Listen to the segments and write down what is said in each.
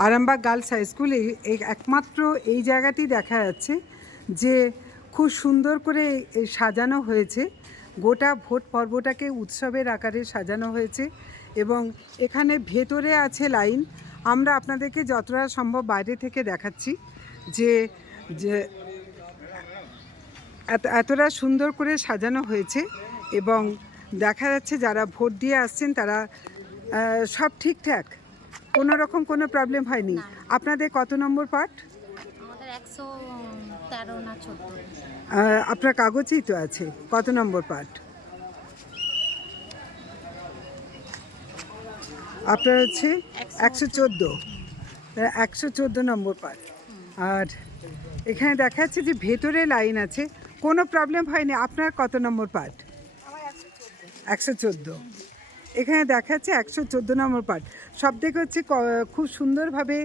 Arambagh girls high school এই একমাত্র এই জায়গাতেই দেখা যাচ্ছে যে খুব সুন্দর করে সাজানো হয়েছে। গোটা ভোট পর্বটাকে উৎসবের আকারে সাজানো হয়েছে এবং এখানে ভেতরে আছে লাইন। আমরা আপনাদেরকে যতটা সম্ভব বাইরে থেকে দেখাচ্ছি যে যে এতটা সুন্দর করে সাজানো হয়েছে এবং দেখা যাচ্ছে যারা ভোট দিয়ে আসছেন তারা সব ঠিকঠাক, কোনো রকম কোনো প্রবলেম হয়নি। আপনাদের কত নম্বর পার্ট? আমাদের 113 না 14। আপনার কাগজেই তো আছে কত নম্বর পার্ট? আপনার হচ্ছে 114, 114 নম্বর পার্ট। আর এখানে দেখা যাচ্ছে যে ভেতরে লাইন আছে, কোনো প্রবলেম হয়নি। আপনার কত নম্বর পার্ট? 114। এখানে দেখা যাচ্ছে 114 নম্বর পার্ট। সব থেকে হচ্ছে খুব সুন্দরভাবে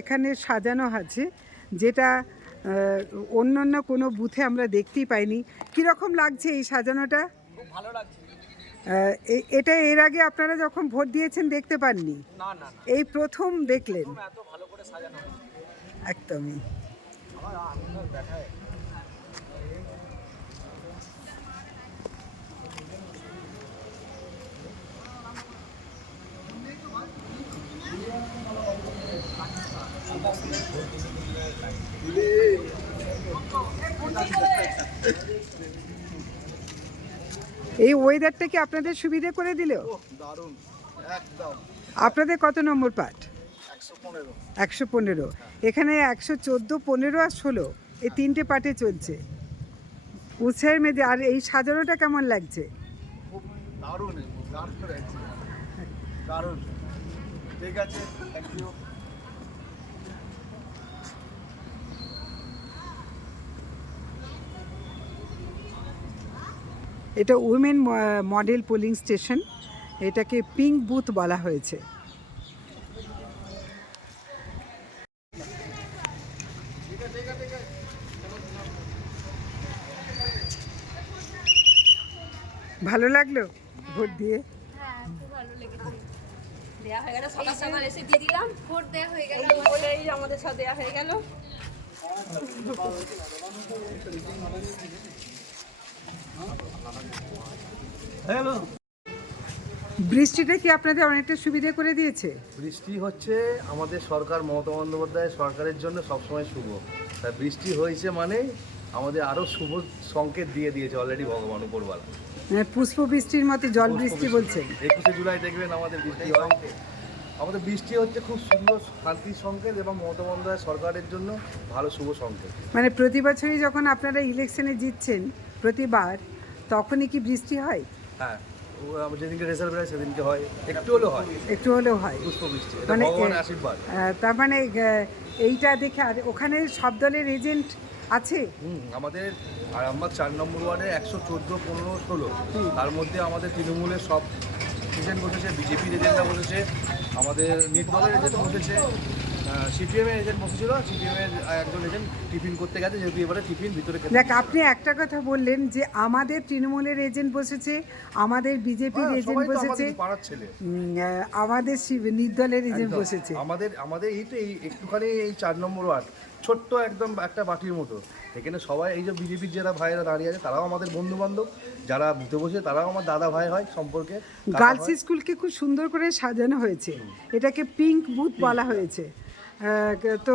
এখানে সাজানো আছে, যেটা অন্যান্য কোনো বুথে আমরা দেখতেই পাইনি। কীরকম লাগছে এই সাজানোটা? খুব ভালো লাগছে। এটা এর আগে আপনারা যখন ভোট দিয়েছেন দেখতে পাননি? না না, এই প্রথম দেখলেন? এত ভালো করে সাজানো হয়েছে। একদমই। আমার আনন্দ দেখায়। এই ওয়েদারটা কি আপনাদের সুবিধে করে দিল? দারুণ একদম। আপনাদের কত নম্বর পার্ট? 115। 115। এখানে 114, 15 আর 16 এই তিনটে পার্টে চলছে উৎসাহের মেয়েদের। আর এই সাজানোটা কেমন লাগছে? খুব দারুণ দারুণ লাগছে, দারুণ। ঠিক আছে, থ্যাংক ইউ। এটা উইমেন মডেল পোলিং স্টেশন, এটাকে পিঙ্ক বুথ বলা হয়েছে। ভালো লাগলো ভোট দিয়ে? হ্যাঁ, খুব ভালো লেগেছে। দেয়া হয়ে গেল, সকাল সকাল এসে দিয়ে দিলাম। ভোট দেয়া হয়ে গেল, বলেই আমাদের সাথে দেয়া হয়ে গেল। হ্যালো। বৃষ্টিটা কি আপনাদের অনেকটা সুবিধা করে দিয়েছে? বৃষ্টি হচ্ছে আমাদের সরকার, মমতা বন্দ্যোপাধ্যায় সরকারের জন্য সবসময় শুভ। তাই বৃষ্টি হয়েছে মানে আমাদের আরও শুভ সংকেত দিয়ে দিয়েছে অলরেডি ভগবান উপরওয়ালা। পুষ্প বৃষ্টির মতো জল বৃষ্টি বলছেন। 21শে জুলাই দেখবেন আমাদের বৃষ্টি হয়। আমাদের বৃষ্টি হচ্ছে খুব সুন্দর শান্তির সংকেত এবং মমতা বন্দ্যোপাধ্যায় সরকারের জন্য ভালো শুভ সংকেত। মানে প্রতি বছরই যখন আপনারা ইলেকশনে জিতছেন প্রতিবার, তখনই কি বৃষ্টি হয়? হ্যাঁ, যেদিনকে রেজাল্ট বেরোয় সেদিনকে হয়, একটু হলেও হয়, একটু হলেও হয়। পুষ্প বৃষ্টি, এটা মানে ভগবানের আশীর্বাদ। তার মানে এইটা দেখে। আর ওখানে সব দলের এজেন্ট আছে? আমাদের আরামবাগ 4 নম্বর ওয়ার্ডে 114, 15, 16, তার মধ্যে আমাদের তৃণমূলের সব এজেন্ট বসেছে, বিজেপির এজেন্টরা বসেছে, আমাদের নির্দলের এজেন্ট বসেছে, সিপিএমের এজেন্ট বসেছিল। সিপিএমের একজন এজেন্ট টিফিন করতে গেছে, যেহেতু এবারে টিফিন ভিতরে খেতে। দেখ, আপনি একটা কথা বললেন যে আমাদের তৃণমূলের এজেন্ট বসেছে, আমাদের বিজেপির এজেন্ট বসেছে, পাড়ার ছেলে, আমাদের নির্দলের এজেন্ট বসেছে। আমাদের এই তো এই একটুখানি এই 4 নম্বর ওয়ার্ড, ছোট্ট একদম একটা বাটির মতো। এখানে সবাই এই যে বিজেপির যারা ভাইয়েরা দাঁড়িয়ে আছে তারাও আমাদের বন্ধু বান্ধব, যারা বুথে বসে তারাও আমার দাদা ভাই হয় সম্পর্কে। গার্লস স্কুলকে খুব সুন্দর করে সাজানো হয়েছে, এটাকে পিঙ্ক বুথ বলা হয়েছে। তো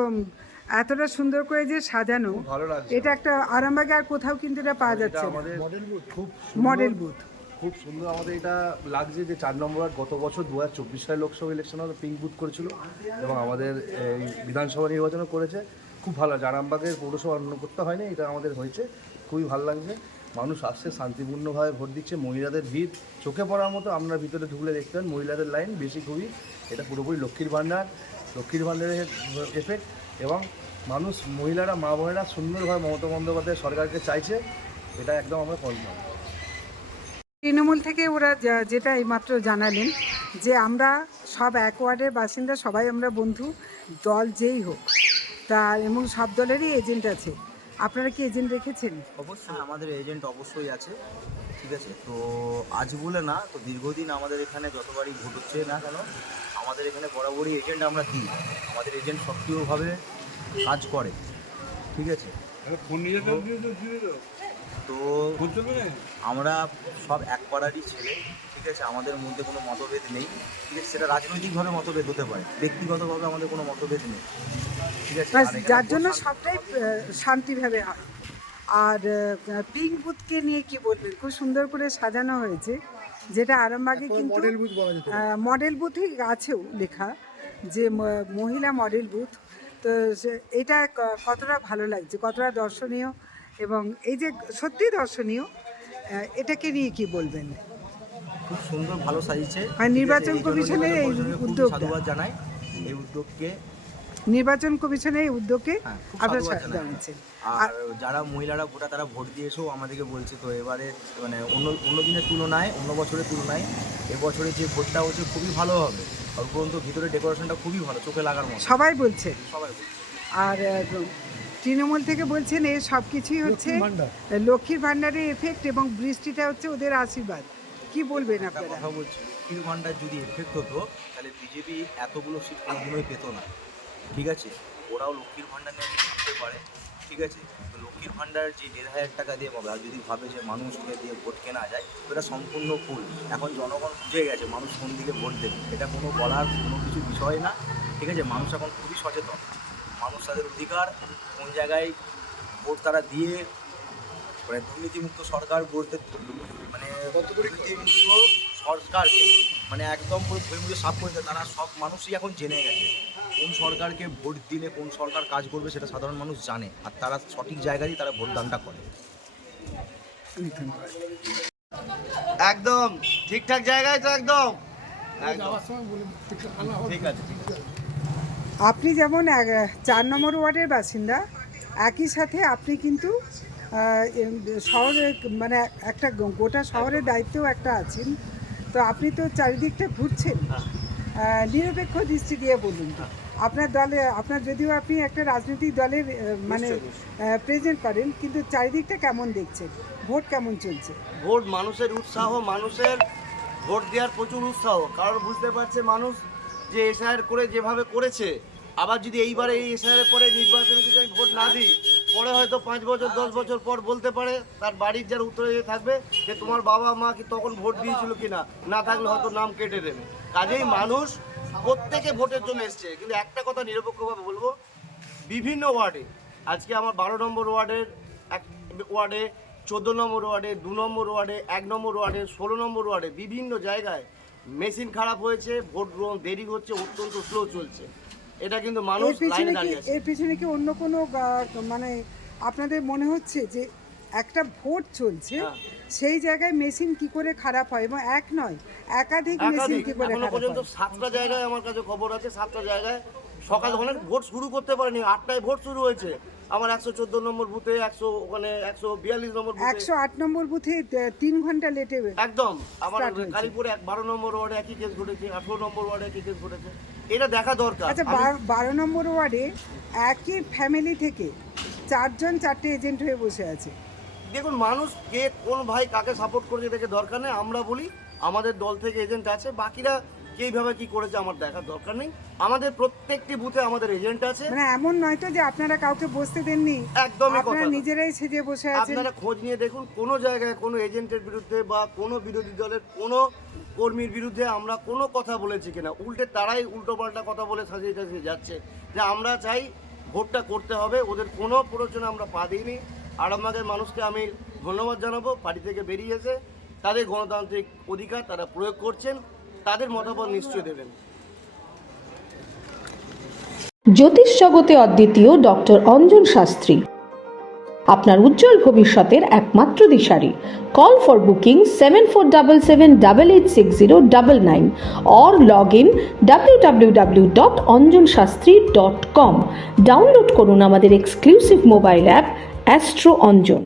এতটা সুন্দর করে যে সাজানো, ভালো লাগছে। এটা একটা আরামবাগে আর কোথাও কিন্তু এটা পাওয়া যাচ্ছে না। আমাদের খুব মডেল বুথ খুব সুন্দর আমাদের এটা লাগছে যে 4 নম্বর ওয়ার্ড গত বছর 2024 সালে লোকসভা ইলেকশন হলে পিঙ্ক বুথ করেছিল এবং আমাদের এই বিধানসভা নির্বাচনও করেছে। খুব ভালো লাগছে। আরামবাগের পৌরসভা অন্য করতে হয়নি, এটা আমাদের হয়েছে, খুবই ভালো লাগছে। মানুষ আসছে, শান্তিপূর্ণভাবে ভোট দিচ্ছে। মহিলাদের ভিড় চোখে পড়ার মতো, আপনারা ভিতরে ঢুকলে দেখতেন মহিলাদের লাইন বেশি খুবই। এটা পুরোপুরি লক্ষ্মীর ভাণ্ডারের এফেক্ট এবং মানুষ, মহিলারা, মা বোনেরা সুন্দরভাবে মমতা বন্দ্যোপাধ্যায় সরকারকে চাইছে, এটা একদম আমরা কনফার্ম। তৃণমূল থেকে ওরা যেটা এইমাত্র জানালেন যে আমরা সব এক ওয়ার্ডের বাসিন্দা, সবাই আমরা বন্ধু, দল যেই হোক তা, এবং সব দলেরই এজেন্ট আছে। আপনারা কি এজেন্ট রেখেছেন? অবশ্যই আমাদের এজেন্ট অবশ্যই আছে। ঠিক আছে। তো আজ বলে না, তো দীর্ঘদিন আমাদের এখানে যতবারই ভোট হচ্ছে না কেন আমাদের এখানে বরাবরই এজেন্ট আমরা দিই, আমাদের এজেন্ট সক্রিয়ভাবে কাজ করে, ঠিক আছে। তো আমরা সব এক পাড়ারই ছেলে, ঠিক আছে, আমাদের মধ্যে কোনো মতভেদ নেই, ঠিক আছে। সেটা রাজনৈতিকভাবে মতভেদ হতে পারে, ব্যক্তিগতভাবে আমাদের কোনো মতভেদ নেই, ঠিক আছে। ব্যাস, আর এখানে যার জন্য সবটাই শান্তিভাবে হয়। আর পিঙ্ক বুথকে নিয়ে কি বলবেন? খুব সুন্দর করে সাজানো হয়েছে, যেটা আরামবাগে কিন্তু মডেল বুথ বলা যেতে পারে। মডেল বুথই আছেও লেখা যে মহিলা মডেল বুথ। তো এটা কতটা ভালো লাগছে, কতটা দর্শনীয়, এবং এই যে সত্যি দর্শনীয়, এটাকে নিয়ে কি বলবেন? খুব সুন্দর, ভালো সাজিয়েছে। আর নির্বাচন কমিশনের এই উদ্যোগটা, সাধুবাদ জানাই এই উদ্যোগকে। নির্বাচন কমিশনের এই উদ্যোগে হ্যাঁ, খুব আপনারা সাধুবাদ জানাই। জানাচ্ছেন। আর যারা মহিলারা ভোটার তারা ভোট দিয়েছেও আমাদেরকে বলছে, তো এবারে মানে অন্য দিনের তুলনায়, অন্য বছরের তুলনায় এবছরে যে ভোটটা হচ্ছে খুবই ভালো হবে। আর উপরন্ত ভিতরে ডেকোরেশনটা খুবই ভালো, চোখে লাগার মতো, সবাই বলছে। সবাই বলছে। আর তৃণমূল থেকে বলছেন এই সব কিছুই হচ্ছে লক্ষ্মীর ভাণ্ডারের এফেক্ট, এবং বৃষ্টিটা হচ্ছে ওদের আশীর্বাদ। কি বলবেন একটা আপনারা? কথা বলছি, লক্ষ্মীর ভাণ্ডার যদি এফেক্ট হতো তাহলে বিজেপি এতগুলো সিট কোনোদিনই পেত না, ঠিক আছে। ওরাও লক্ষ্মীর ভাণ্ডার নিয়ে ভাবতে পারে, ঠিক আছে। তো লক্ষ্মীর ভাণ্ডার যে 1,500 টাকা দিয়ে পাবে, আর যদি ভাবে যে মানুষকে দিয়ে ভোট কেনা যায়, তো এটা সম্পূর্ণ ভুল। এখন জনগণ বুঝে গেছে মানুষ কোন দিকে ভোট দেবে, এটা কোনো বলার কোনো কিছু বিষয় না, ঠিক আছে। মানুষ এখন খুবই সচেতন, মানুষ তাদের অধিকার কোন জায়গায় ভোট তারা দিয়ে, মানে দুর্নীতিমুক্ত সরকার বলতে, মানে দুর্নীতিমুক্ত সরকারকে মানে একদম পুরো মুখে সাফ করে দেয়, তারা সব মানুষই এখন জেনে গেছে কোন সরকারকে ভোট দিলে কোন সরকার কাজ করবে, সেটা সাধারণ মানুষ জানে, আর তারা সঠিক জায়গায় তারা ভোটদানটা করে। একদম ঠিকঠাক জায়গায় তো, একদম ঠিক আছে। আপনি যেমন 4 নম্বর ওয়ার্ডের বাসিন্দা, একই সাথে আপনি কিন্তু শহরের মানে একটা গোটা শহরের দায়িত্বেও একটা আছেন। তো আপনি তো চারিদিকটা ঘুরছেন, নিরপেক্ষ দৃষ্টি দিয়ে বলুন তো, আপনার দলে, আপনার যদিও আপনি একটা রাজনৈতিক দলের মানে প্রেজেন্ট করেন, কিন্তু চারিদিকটা কেমন দেখছেন? ভোট কেমন চলছে? ভোট, মানুষের উৎসাহ, মানুষের ভোট দেওয়ার প্রচুর উৎসাহ, কারণ বুঝতে পারছে মানুষ যে এসআইআর করে যেভাবে করেছে, আবার যদি এইবারে এই এসআইআর পরে নির্বাচনে যদি আমি ভোট না দিই, পরে হয়তো 5 বছর 10 বছর পর বলতে পারে তার বাড়ির যারা উত্তরে থাকবে যে তোমার বাবা মা কি তখন ভোট দিয়েছিল কিনা, না থাকলে হয়তো নাম কেটে দেবে। কাজেই মানুষ প্রত্যেকে ভোটের জন্য এসছে। কিন্তু একটা কথা নিরপেক্ষভাবে বলবো, বিভিন্ন ওয়ার্ডে, আজকে আমার 12 নম্বর ওয়ার্ডের এক ওয়ার্ডে, 14 নম্বর ওয়ার্ডে, 2 নম্বর ওয়ার্ডে, 1 নম্বর ওয়ার্ডে, 16 নম্বর ওয়ার্ডে বিভিন্ন জায়গায় মেশিন খারাপ হয়েছে, ভোট গ্রহণ দেরি হচ্ছে, অত্যন্ত স্লো চলছে। এটা কিন্তু মানুষ লাইনে দাঁড়িয়ে আছে। এর পিছনে কি অন্য কোনো মানে আপনাদের মনে হচ্ছে যে একটা ভোট চলছে, সেই জায়গায় মেশিন কি করে খারাপ হয়, এবং এক নয় একাধিক মেশিন কি করে এখনো খারাপ পর্যন্ত হয়? 7টা জায়গায় আমার কাছে খবর আছে, 7টা জায়গায় সকাল অনেক ভোট শুরু করতে পারেনি, 8টায় ভোট শুরু হয়েছে। আমার 114 নম্বর বুথে, 100 ওখানে 142 নম্বর বুথে, 108 নম্বর বুথে 3 ঘন্টা লেটে একদম। আমার start হয়েছে। কালীপুরে 12 নম্বর ওয়ার্ডে একই কেস ঘটেছে, 18 নম্বর ওয়ার্ডে একই কেস ঘটেছে। এটা দেখা দরকার। আচ্ছা, 12 নম্বর ওয়ার্ডে একই ফ্যামিলি থেকে 4 জন 4টে এজেন্ট হয়ে বসে আছে। দেখুন, মানুষ কে কোন ভাই কাকে সাপোর্ট করেছে দেখে দরকার নেই। আমরা বলি আমাদের দল থেকে এজেন্ট আছে, বাকিরা কিভাবে কি করেছে আমার দেখার দরকার নেই। আমাদের প্রত্যেকটি বুথে আমাদের এজেন্ট আছে। মানে এমন নয় তো যে আপনারা কাউকে বসতে দেননি, একদমই আপনারা কথা না। নিজেরাই সেজে বসে আছেন। আপনারা খোঁজ নিয়ে দেখুন, কোনো জায়গায় কোনো এজেন্টের বিরুদ্ধে বা কোনো বিরোধী দলের কোনো কর্মীর বিরুদ্ধে আমরা কোনো কথা বলেছি কিনা। উল্টে তারাই উল্টোপাল্টা কথা বলে সাজিয়ে সাজিয়ে যাচ্ছে যে আমরা চাই ভোটটা করতে হবে, ওদের কোনো প্ররোচনা আমরা পা দিইনি। আরামবাগের মানুষকে আমি ধন্যবাদ জানাবো, পার্টি থেকে বেরিয়েছে, তাদের গণতান্ত্রিক অধিকার তারা প্রয়োগ করছেন, তাদের মতামত নিশ্চয়ই দেবেন। জ্যোতিষ জগতে অদ্বিতীয় ডক্টর অঞ্জন শাস্ত্রী, আপনার উজ্জ্বল ভবিষ্যতের একমাত্র দিশারি। Call for booking 7477886099 or log in www.anjanshastri.com। Download করুন আমাদের exclusive mobile app astro Anjan.